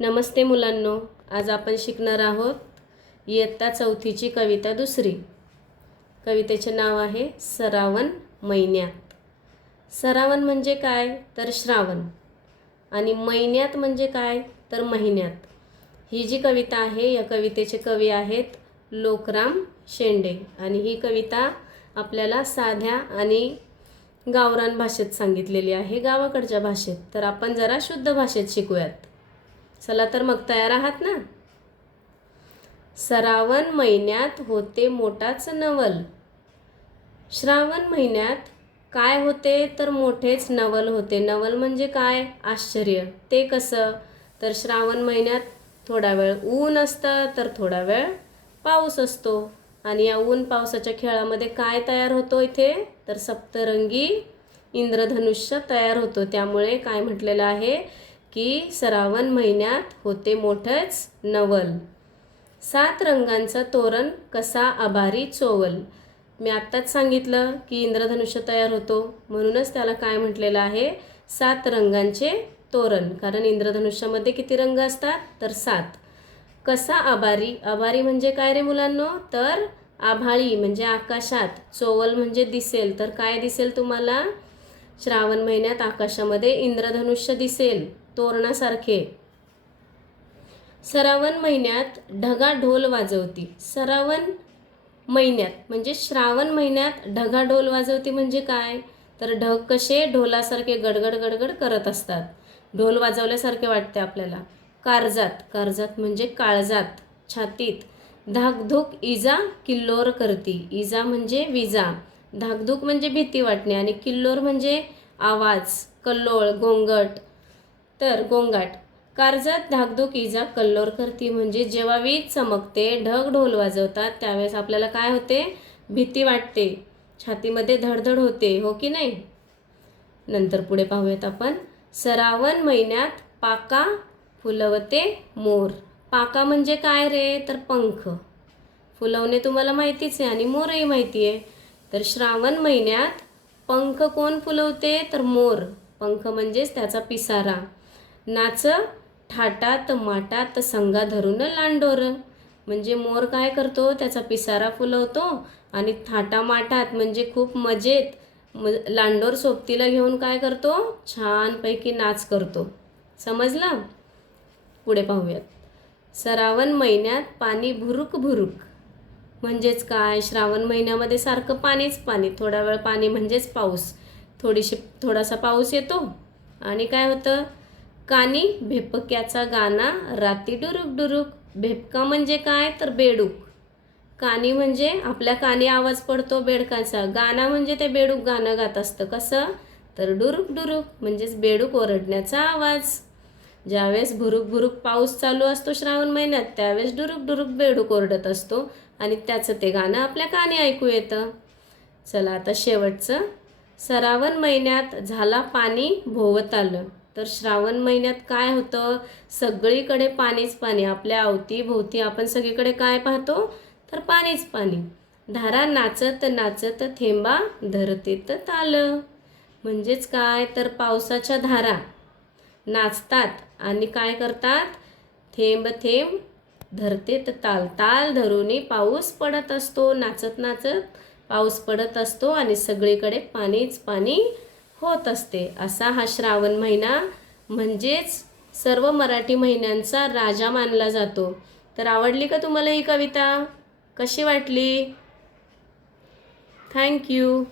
नमस्ते मुलांनो, आज आपण शिकणार आहोत इयत्ता चौथीची कविता दुसरी। कवितेचे नाव आहे श्रावण महिन्यात। श्रावण म्हणजे काय तर श्रावण, आणि महिन्यात म्हणजे काय तर महिन्यात। ही जी कविता आहे या कवितेचे कवी आहेत लोकराम शेंडे, आणि ही कविता आपल्याला साध्या आणि गावरान भाषेत सांगितलेली आहे, गावाकडच्या भाषेत। तर आपण जरा शुद्ध भाषेत शिकूयात। चला तर मग तयार आहात ना? श्रावण महिन्यात होते मोठाच नवल। श्रावण महिन्यात काय होते तर मोठेच नवल होते। नवल म्हणजे काय? आश्चर्य। ते कसं? तर श्रावण महिन्यात थोडा वेळ ऊन असतं तर थोडा वेळ पाऊस असतो, आणि या ऊन पावसाच्या खेळामध्ये काय तयार होतो इथे तर सप्तरंगी इंद्रधनुष्य तयार होतो। त्यामुळे काय म्हटलेलं आहे की श्रावण महिन्यात होते मोठंच नवल। 7 रंगांचा तोरण कसा आभारी चोवल। मी आत्ताच सांगितलं की इंद्रधनुष्य तयार होतो, म्हणूनच त्याला काय म्हटलेलं आहे 7 रंगांचे तोरण, कारण इंद्रधनुष्यामध्ये किती रंग असतात तर 7। कसा आभारी, आभारी म्हणजे काय रे मुलांनो तर आभाळी म्हणजे आकाशात, चोवल म्हणजे दिसेल। तर काय दिसेल तुम्हाला? श्रावण महिन्यात आकाशामध्ये इंद्रधनुष्य दिसेल तोरणासारखे। श्रावण महिन्यात ढगा ढोल वाजवती। श्रावण महिन्यात म्हणजे श्रावण महिन्यात ढगा ढोल वाजवती म्हणजे काय तर ढग कसे ढोलासारखे गडगड गडगड करत असतात, ढोल वाजवल्यासारखे वाटते आपल्याला। कारजात, कारजात म्हणजे काळजात, छातीत। धाकधूक इजा किल्लोर करती। इजा म्हणजे विजा, धाकधूक म्हणजे भीती वाटणे, आणि किल्लोर म्हणजे आवाज, कल्लोळ, गोंगट। तर गोंगाट। कारजात धाकधूक इजा कल्लोर करती म्हणजे जेव्हा वीज चमकते, ढग ढोल वाजवतात, त्यावेळेस आपल्याला काय होते? भीती वाटते, छातीमध्ये धडधड होते, हो की नाही? नंतर पुढे पाहूयात आपण। श्रावण महिन्यात पाका फुलवते मोर। पाका म्हणजे काय रे तर पंख। फुलवणे तुम्हाला माहितीच आहे, आणि मोरही माहिती आहे। तर श्रावण महिन्यात पंख कोण फुलवते तर मोर। पंख म्हणजेच त्याचा पिसारा। नाच ठाटात माटात संगा धरून लांडोर, म्हणजे मोर काय करतो त्याचा पिसारा फुलवतो, आणि थाटामाटात म्हणजे खूप मजेत लांडोर सोबतीला घेऊन काय करतो छानपैकी नाच करतो। समजलं? पुढे पाहूयात। श्रावण महिन्यात पाणी भुरुक भुरुक म्हणजेच काय? श्रावण महिन्यामध्ये सारखं पाणीच पाणी, थोडा वेळ पाणी म्हणजेच पाऊस, थोडासा पाऊस येतो, आणि काय होतं कानी भेपक्याचा गाणा राती डुरुक डुरुक। भेपका म्हणजे काय तर बेडूक। कानी म्हणजे आपल्या कानी आवाज पडतो बेडकाचा, गाणा म्हणजे ते बेडूक गाणं गात असतं, कसं तर डुरुक डुरुक म्हणजेच बेडूक ओरडण्याचा आवाज। ज्यावेळेस भुरुक भुरुक पाऊस चालू असतो श्रावण महिन्यात, त्यावेळेस डुरुक डुरुक बेडूक ओरडत असतो, आणि त्याचं ते गाणं आपल्या कानी ऐकू येतं। चला आता शेवटचं। श्रावण महिन्यात झाला पाणी भोवत आलं। तर श्रावण महिन्यात काय होतं? सगळीकडे पाणीच पाणी, आपल्या अवतीभोवती आपण सगळीकडे काय पाहतो तर पाणीच पाणी। धारा नाचत नाचत थेंबा धरतेत ताल, म्हणजेच काय तर पावसाच्या धारा नाचतात आणि काय करतात थेंब थेंब धरतेत ताल। ताल धरूनी पाऊस पडत असतो, नाचत नाचत पाऊस पडत असतो, आणि सगळीकडे पाणीच पाणी होत असते। असा हा श्रावण महिना म्हणजेच सर्व मराठी महिन्यांचा राजा मानला जातो। तर आवडली का तुम्हाला ही कविता? कशी वाटली? Thank you.